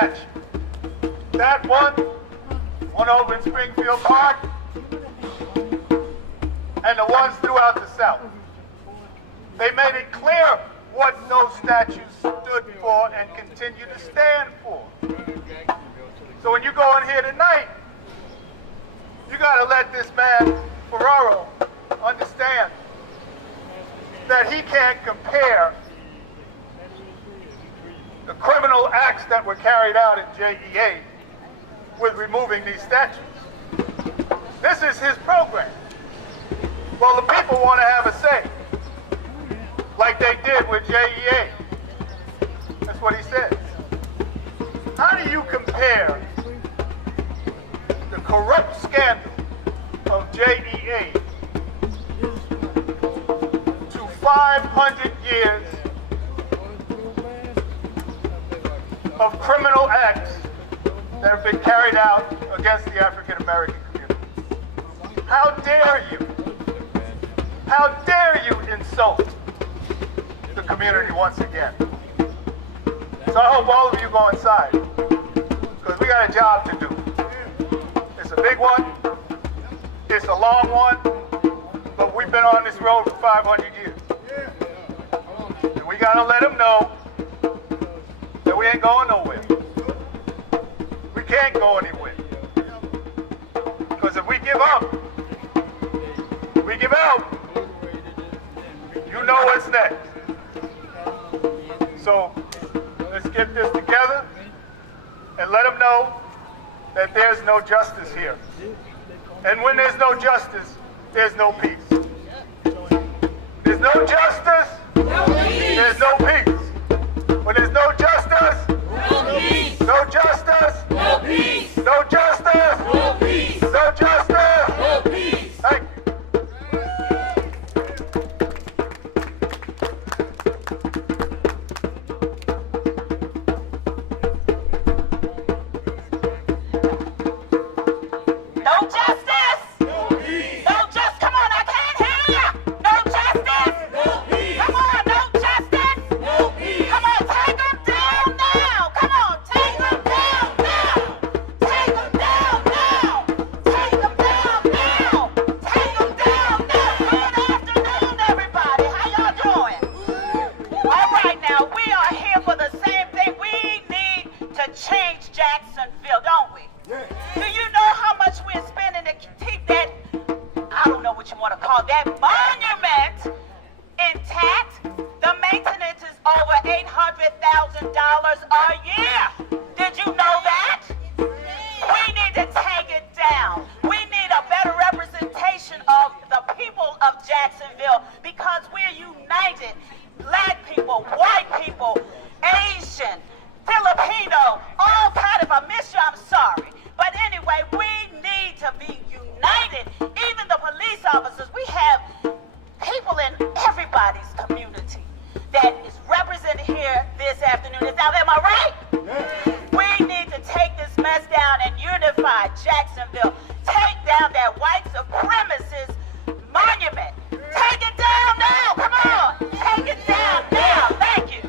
statue. That one over in Springfield Park, and the ones throughout the South. They made it clear what those statues stood for and continue to stand for. So when you go in here tonight, you got to let this man, Ferraro, understand that he can't compare the criminal acts that were carried out in JEA with removing these statues. This is his program. Well, the people want to have a say, like they did with JEA. That's what he said. How do you compare the corrupt scandal of JEA to 500 years of criminal acts that have been carried out against the African American community? How dare you? How dare you insult the community once again? So I hope all of you go inside, because we got a job to do. It's a big one, it's a long one, but we've been on this road for 500 years. And we got to let them know that we ain't going nowhere. We can't go anywhere. Because if we give up, we give out, you know what's next. So let's get this together and let them know that there's no justice here. And when there's no justice, there's no peace. There's no justice, there's no peace. When there's no justice, no justice, no peace. No justice, no peace. No justice, no peace. Thank you. Jacksonville, don't we? Yeah. Do you know how much we're spending to keep that, I don't know what you want to call that, monument intact? The maintenance is over $800,000 a year. Did you know that? We need to take it down. We need a better representation of the people of Jacksonville, because we're united. Black people, white people, Asian, Filipino, all kind of, I miss you, I'm sorry. But anyway, we need to be united. Even the police officers, we have people in everybody's community that is represented here this afternoon. Now, am I right? Yeah. We need to take this mess down and unify Jacksonville. Take down that white supremacist monument. Take it down now, come on. Take it down now, thank you.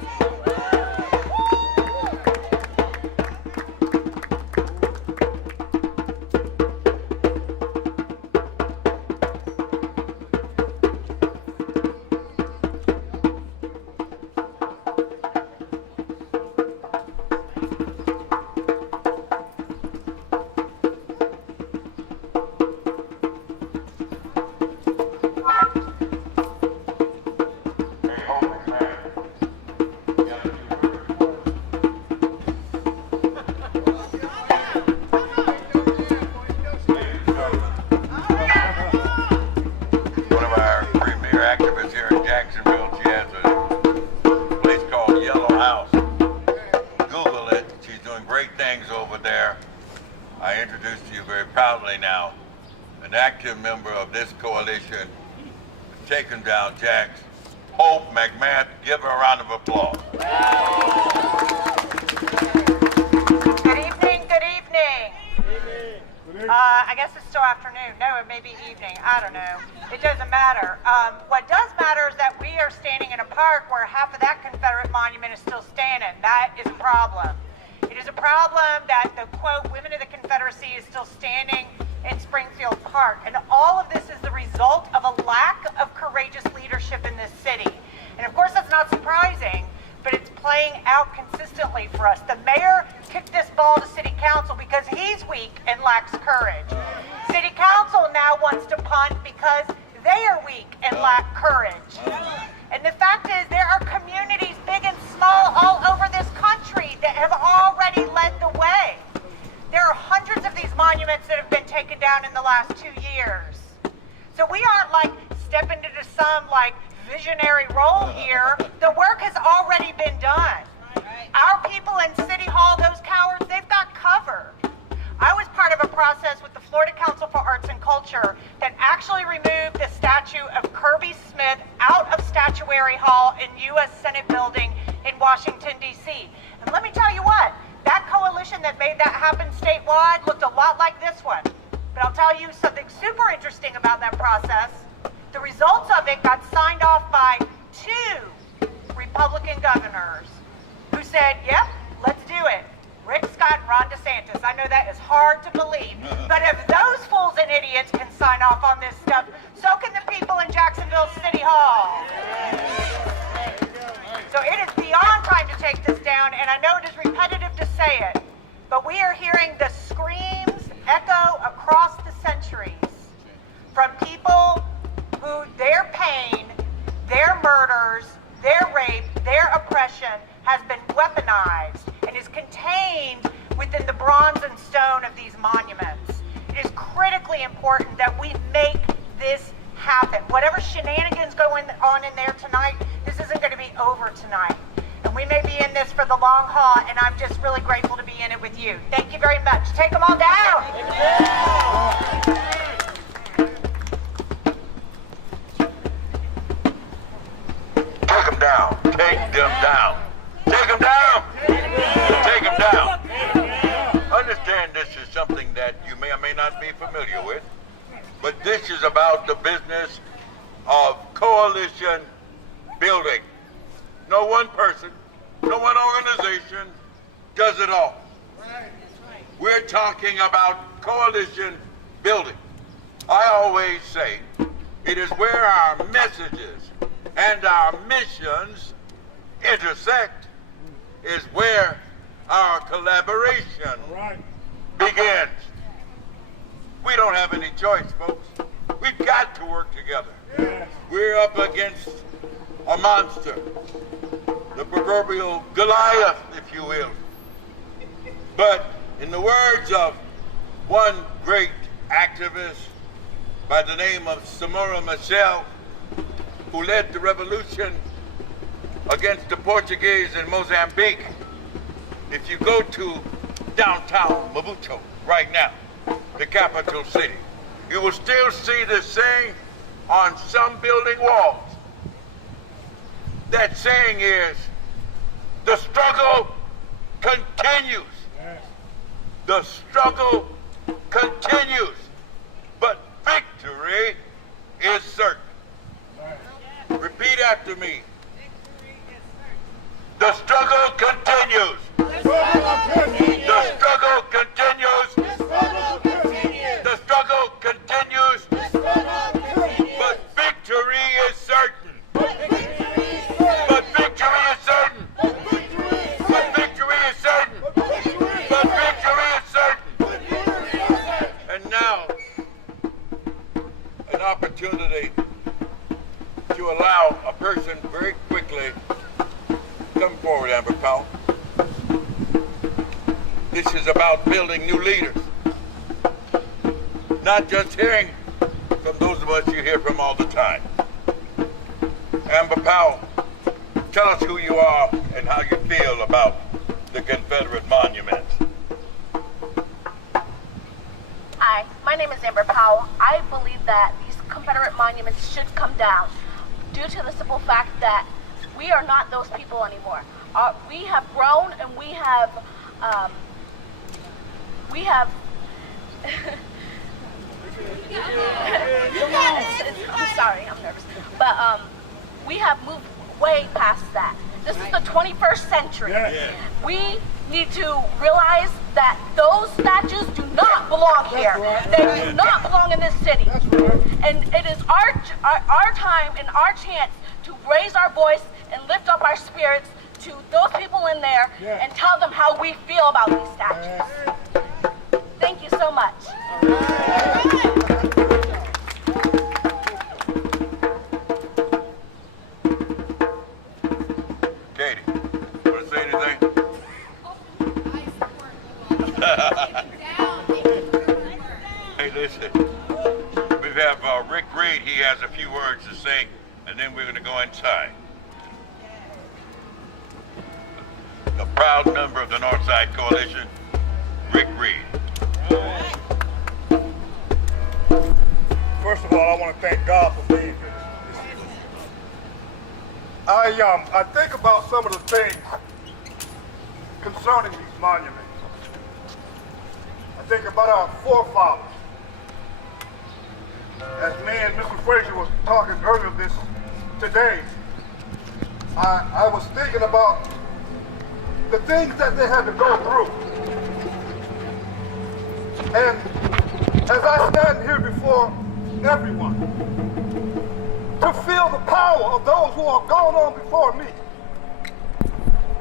I introduce to you very proudly now an active member of this coalition taking down Jack's, Hope McMahon. Give her a round of applause. Good evening, good evening. I guess it's still afternoon. No, it may be evening. I don't know. It doesn't matter. What does matter is that we are standing in a park where half of that Confederate monument is still standing. That is a problem. It is a problem that the, quote, women of the Confederacy is still standing in Springfield Park. And all of this is the result of a lack of courageous leadership in this city. And of course, that's not surprising, but it's playing out consistently for us. The mayor kicked this ball to city council because he's weak and lacks courage. City council now wants to punt because they are weak and lack courage. And the fact is, there are communities, big and small, all over this country that have already led the way. There are hundreds of these monuments that have been taken down in the last 2 years. So we aren't like stepping into some like visionary role here. The work has already been done. Our people in City Hall, those cowards, they've got covered. I was part of a process with the Florida Council for Arts and Culture that actually removed the statue of Kirby Smith out of Statuary Hall in U.S. Senate Building in Washington, D.C. And let me tell you what, that coalition that made that happen statewide looked a lot like this one. But I'll tell you something super interesting about that process. The results of it got signed off by 2 Republican governors who said, yep, let's do it. Rick Scott and Ron DeSantis. I know that is hard to believe, but if those fools and idiots can sign off on this stuff, so can the people in Jacksonville City Hall. So it is beyond time to take this down, and I know it is repetitive to say it, but we are hearing the screams echo across the centuries from people who their pain, their murders, their rape, their oppression has been weaponized and is contained within the bronze and stone of these monuments. It is critically important that we make this happen. Whatever shenanigans going on in there tonight, this isn't going to be over tonight. And we may be in this for the long haul, and I'm just really grateful to be in it with you. Thank you very much. Take them all down. Take them down. Take them down. Take them down. Take them down. Understand this is something that you may or may not be familiar with, but this is about the business of coalition building. No one person, no one organization does it all. We're talking about coalition building. I always say it is where our messages and our missions intersect, is where our collaboration begins. We don't have any choice, folks. We've got to work together. We're up against a monster, the proverbial Goliath, if you will. But in the words of one great activist by the name of Samora Machel, who led the revolution against the Portuguese in Mozambique, if you go to downtown Maputo right now, the capital city, you will still see the saying on some building walls. That saying is, the struggle continues. The struggle continues, but victory is certain. Repeat after me. The struggle continues. The struggle continues. The struggle continues. But victory is certain. But victory is certain. But victory is certain. But victory is certain. And now, an opportunity to allow a person very quickly. Come forward, Amber Powell. This is about building new leaders. Not just hearing from those of us you hear from all the time. Amber Powell, tell us who you are and how you feel about the Confederate monuments. Hi, my name is Amber Powell. I believe that these Confederate monuments should come down due to the simple fact that we are not those people anymore. We have grown and we have I'm sorry, I'm nervous. But we have moved way past that. This is the 21st century. We need to realize that those statues do not belong here. They do not belong in this city. And it is our time and our chance to raise our voice and lift up our spirits to those people in there and tell them how we feel about these statues. Thank you so much. Katie, want to say anything? Hey, listen. We have Rick Reed. He has a few words to say, and then we're going to go inside. A proud member of the Northside Coalition, Rick Reed. First of all, I want to thank God for being here. I think about some of the things concerning these monuments. I think about our forefathers. As me and Mr. Frazier was talking earlier today, I was thinking about the things that they had to go through. And as I stand here before everyone, to feel the power of those who are gone on before me,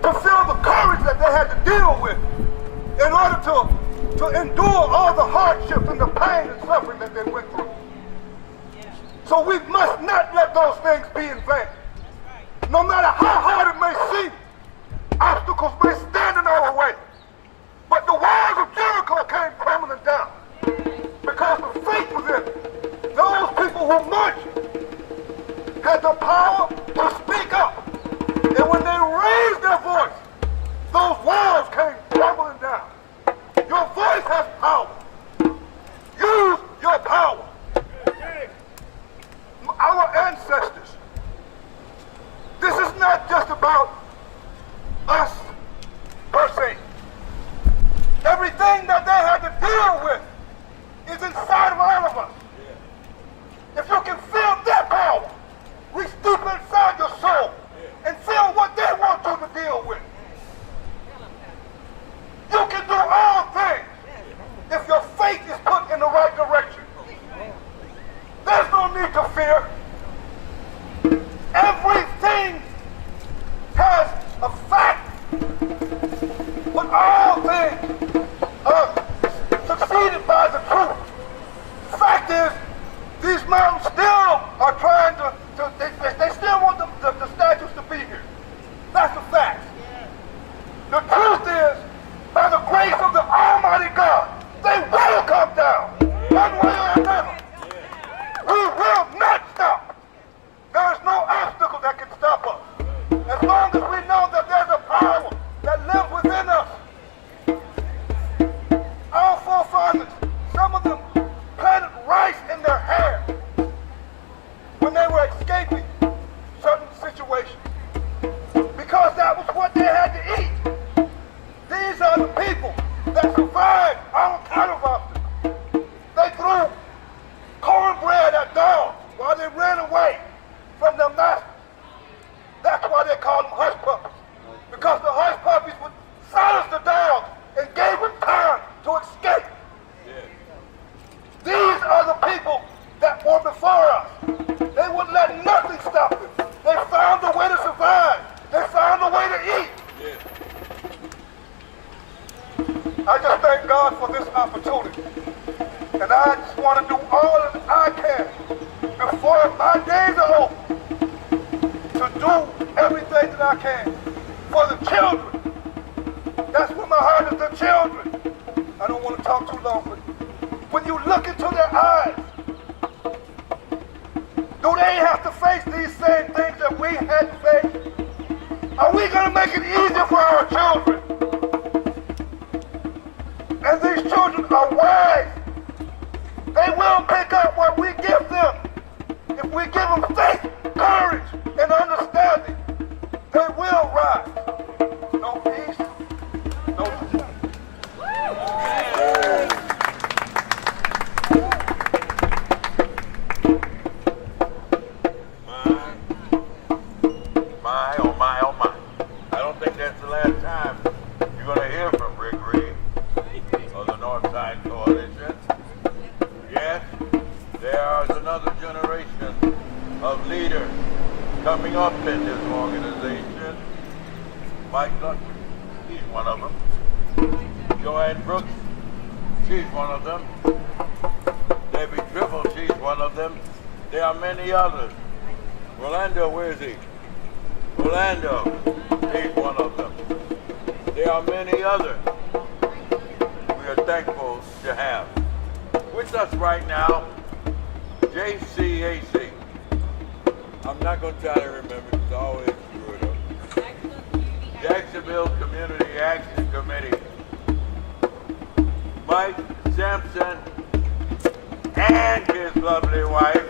to feel the courage that they had to deal with in order to endure all the hardships and the pain and suffering that they went through. So we must not let those things be in vain. No matter how hard it may seem, obstacles may stand in our way. But the walls of Jericho came crumbling down because the faith was in it. Those people who marched had the power to speak up. And when they raised their voice, those walls came crumbling down. Your voice has power. Use your power. Our ancestors. This is not just about us per se. Everything that they had to deal with is inside of all of us. If you can feel their power, reach deep inside your soul and feel what they want you to deal with. You can do all things if your faith is put in the right direction. There's no need to fear. Everything has a fact, but all things are succeeded by the truth. The fact is, these mountains still are trying they still want the statues to be here. That's a fact. The truth is, by the grace of the Almighty God, they will come down, one way or another. We will not stop. There is no obstacle that can stop us. As long as we know that there's a power that lives within us. Our forefathers, some of them planted rice in their hair when they were escaping certain situations, because that was what they had to eat. These are the people that survived our counterbuster. They threw cornbread at dogs while they ran away from their masters. That's why they called them hush puppies, because the hush puppies would silence the dogs and gave them time to escape. These are the people that were before us. They would let nothing stop them. They found a way to survive. They found a way to eat. I just thank God for this opportunity. And I just want to do all that I can before my days are over to do everything that I can for the children. That's where my heart is, the children. I don't want to talk too long, but when you look into their eyes, do they have to face these same things that we had to face? Are we going to make it easier for our children? And these children are wise. They will pick up what we give them. If we give them faith, courage, and understanding, they will rise. No peace, no peace. My, oh my, oh my. I don't think that's the last time you're going to hear up in this organization. Mike Luck, he's one of them. Joanne Brooks, she's one of them. Debbie Tribble, she's one of them. There are many others. Rolando, where is he? Rolando, he's one of them. There are many others we are thankful to have. With us right now, JCAC. I'm not going to try to remember because I always screw it up. Jacksonville Community Action Committee. Mike Sampson and his lovely wife,